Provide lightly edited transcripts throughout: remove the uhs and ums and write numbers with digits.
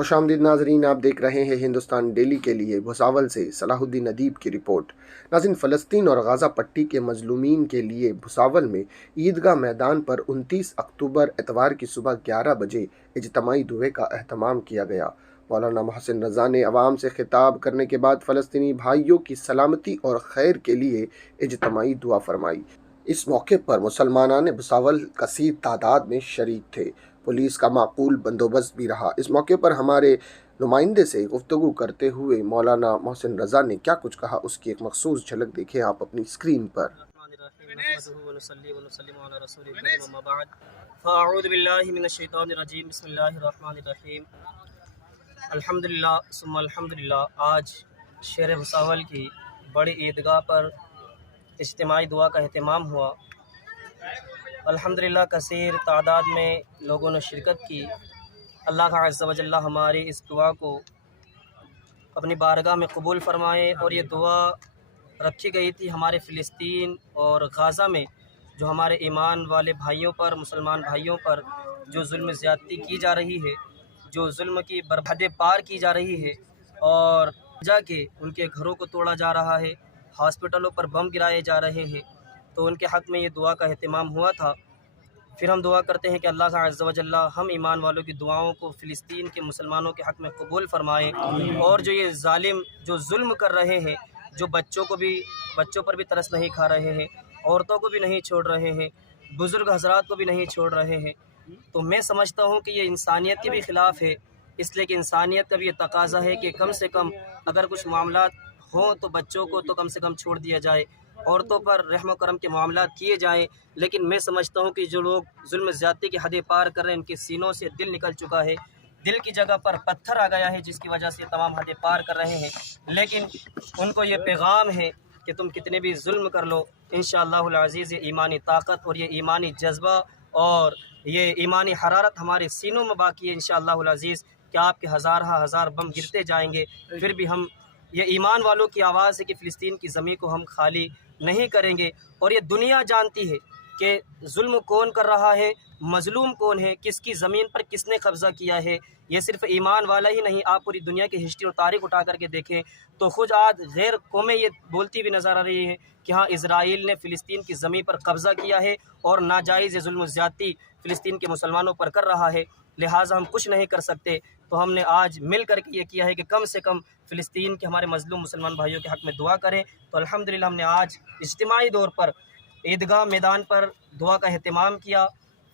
خوش آمدید ناظرین، آپ دیکھ رہے ہیں ہندوستان ڈیلی کے لیے بھساول سے صلاح الدین ادیب کی رپورٹ۔ ناظرین، فلسطین اور غزہ پٹی کے مظلومین کے لیے بھساول میں عیدگاہ میدان پر 29 اکتوبر اتوار کی صبح 11 بجے اجتماعی دعوے کا اہتمام کیا گیا۔ مولانا محسن رضا نے عوام سے خطاب کرنے کے بعد فلسطینی بھائیوں کی سلامتی اور خیر کے لیے اجتماعی دعا فرمائی۔ اس موقع پر مسلمانان بھساول کثیر تعداد میں شریک تھے۔ پولیس کا معقول بندوبست بھی رہا۔ اس موقع پر ہمارے نمائندے سے گفتگو کرتے ہوئے مولانا محسن رضا نے کیا کچھ کہا، اس کی ایک مخصوص جھلک دیکھیں آپ اپنی اسکرین پر۔ فاعوذ باللہ من الشیطان الرجیم، بسم اللہ الرحمن الرحیم، الحمدللہ ثم الحمدللہ۔ آج شہر بھساول کی بڑی عیدگاہ پر اجتماعی دعا کا اہتمام ہوا۔ الحمدللہ کثیر تعداد میں لوگوں نے شرکت کی۔ اللہ عز و جل ہماری اس دعا کو اپنی بارگاہ میں قبول فرمائے، اور یہ دعا رکھی گئی تھی ہمارے فلسطین اور غزہ میں جو ہمارے ایمان والے بھائیوں پر، مسلمان بھائیوں پر جو ظلم زیادتی کی جا رہی ہے، جو ظلم کی برحد پار کی جا رہی ہے، اور جا کے ان کے گھروں کو توڑا جا رہا ہے، ہاسپٹلوں پر بم گرائے جا رہے ہیں، تو ان کے حق میں یہ دعا کا اہتمام ہوا تھا۔ پھر ہم دعا کرتے ہیں کہ اللہ عز و جل ہم ایمان والوں کی دعاؤں کو فلسطین کے مسلمانوں کے حق میں قبول فرمائیں، اور جو یہ ظالم جو ظلم کر رہے ہیں، جو بچوں پر بھی ترس نہیں کھا رہے ہیں، عورتوں کو بھی نہیں چھوڑ رہے ہیں، بزرگ حضرات کو بھی نہیں چھوڑ رہے ہیں، تو میں سمجھتا ہوں کہ یہ انسانیت کے بھی خلاف ہے۔ اس لیے کہ انسانیت کا بھی یہ تقاضا ہے کہ کم سے کم اگر کچھ معاملات ہوں تو بچوں کو تو کم سے کم چھوڑ دیا جائے، عورتوں پر رحم و کرم کے معاملات کیے جائیں۔ لیکن میں سمجھتا ہوں کہ جو لوگ ظلم زیادتی کی حدیں پار کر رہے ہیں، ان کے سینوں سے دل نکل چکا ہے، دل کی جگہ پر پتھر آ گیا ہے، جس کی وجہ سے تمام حدیں پار کر رہے ہیں۔ لیکن ان کو یہ پیغام ہے کہ تم کتنے بھی ظلم کر لو، انشاءاللہ العزیز یہ ایمانی طاقت اور یہ ایمانی جذبہ اور یہ ایمانی حرارت ہمارے سینوں میں باقی ہے انشاءاللہ العزیز، کہ آپ کے ہزار بم گرتے جائیں گے، پھر بھی ہم یہ ایمان والوں کی آواز ہے کہ فلسطین کی زمین کو ہم خالی نہیں کریں گے۔ اور یہ دنیا جانتی ہے کہ ظلم کون کر رہا ہے، مظلوم کون ہے، کس کی زمین پر کس نے قبضہ کیا ہے۔ یہ صرف ایمان والا ہی نہیں، آپ پوری دنیا کی ہسٹری اور تاریخ اٹھا کر کے دیکھیں تو خود آج غیر قومیں یہ بولتی بھی نظر آ رہی ہیں کہ ہاں اسرائیل نے فلسطین کی زمین پر قبضہ کیا ہے اور ناجائز ظلم و زیادتی فلسطین کے مسلمانوں پر کر رہا ہے، لہٰذا ہم کچھ نہیں کر سکتے۔ تو ہم نے آج مل کر کے یہ کیا ہے کہ کم سے کم فلسطین کے ہمارے مظلوم مسلمان بھائیوں کے حق میں دعا کریں۔ تو الحمدللہ ہم نے آج اجتماعی طور پر عیدگاہ میدان پر دعا کا اہتمام کیا۔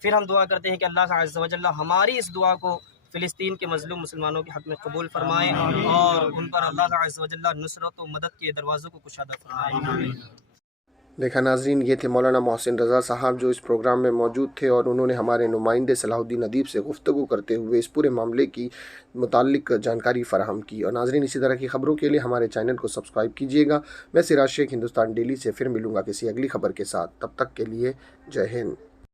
پھر ہم دعا کرتے ہیں کہ اللہ عز و جل ہماری اس دعا کو فلسطین کے مظلوم مسلمانوں کے حق میں قبول فرمائیں، اور ان پر اللہ عز و جل نصرت و مدد کے دروازوں کو کشادہ فرمائیں۔ دیکھا ناظرین، یہ تھے مولانا محسن رضا صاحب جو اس پروگرام میں موجود تھے، اور انہوں نے ہمارے نمائندے صلاح الدین ادیب سے گفتگو کرتے ہوئے اس پورے معاملے کی متعلق جانکاری فراہم کی۔ اور ناظرین، اسی طرح کی خبروں کے لیے ہمارے چینل کو سبسکرائب کیجیے گا۔ میں سراج شیخ ہندوستان ڈیلی سے پھر ملوں گا کسی اگلی خبر کے ساتھ، تب تک کے لیے جے ہند۔